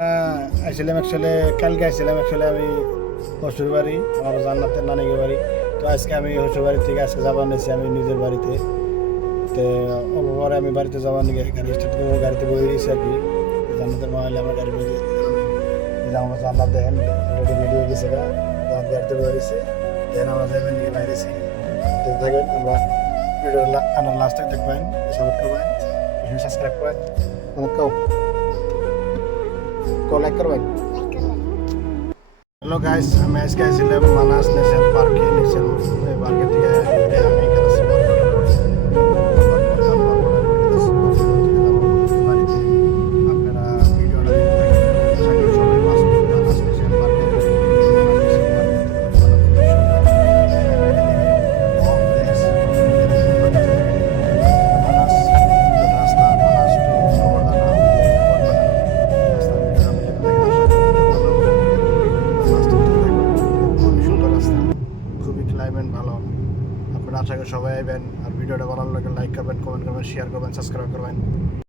আসছিলাম অ্যাকচুয়ালি কালকে আসছিলাম অ্যাকচুয়ালি আমি শ্বশুর বাড়ি আমার জান্নাতের নানিকের বাড়ি। তো আজকে আমি শ্বশুর বাড়ি থেকে আজকে যাবার নিয়েছি আমি নিজের বাড়িতে। তো অল্প পরে আমি বাড়িতে যাবার নিয়ে গাড়ি স্টার্ট করে গাড়িতে বয়ে দিয়েছি আর কি। জান্নাতের মা হলে আমার গাড়ি বয়ে দিয়ে আমার জান্নাত দেখেন অলরেডি রেডি হয়ে গেছে জান্নাত গাড়িতে বয়ে দিয়েছে। দেন আমরা যাবেন নিয়ে বাইরেছি দেখতে থাকেন। আমরা ভিডিও আমার লাস্টে দেখবেন, সাপোর্ট করবেন, সাবস্ক্রাইব করেন, লাইক করবেন। হ্যালো গাইস, আমি আজকে আসছিলাম মানাস ন্যাশনাল পার্কে। ন্যাশনাল পার্কে থেকে আমি গেছি বাড়িতে। আপনারা ভিডিওটা দেখতে থাকেন। সবাই মানাস ন্যাশনাল পার্কে রাস্তা মানাস টু নবরদানা খুবই ক্লাইমেট ভালো। আপনারা আশা করি সবাই আসবেন আর ভিডিওটা ভালো লাগলে লাইক করবেন, কমেন্ট করবেন, শেয়ার করবেন, সাবস্ক্রাইব করবেন।